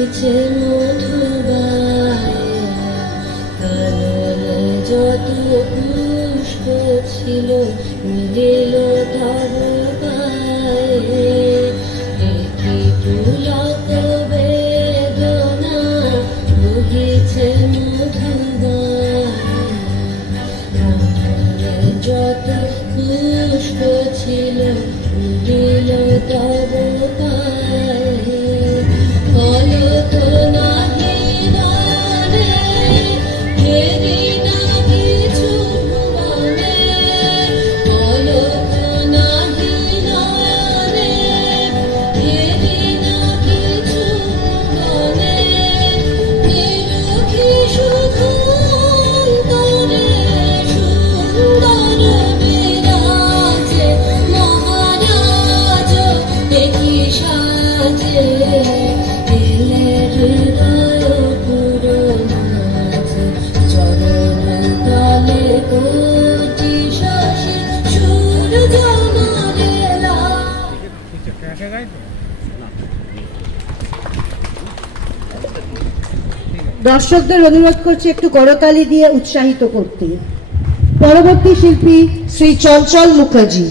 বহিছে মধুবায়, কাননে যত পুষ্প ছিল মিলিল তব গায়ে। একই পুলক বেদনা বহিছে মধুবায়, কাননে যত পুষ্প ছিল মিলিল তব গায়ে। অলক নাহি নয়নে, ফেরি না কিছু ভুবনে। অলক নাহি নয়নে, ফেরি না কিছু ভুবনে। নিরখি শুধু অন্তরে সুন্দর বিরাজে, মহারাজ একই সাজে। এলে হৃদয় পুরনাথ, চরণ তলে কোটি শশী সূর্য নারেলা। দর্শকদের অনুরোধ করছি একটু করতালি দিয়ে উৎসাহিত করতে। পরবর্তী শিল্পী শ্রী চঞ্চল মুখার্জি।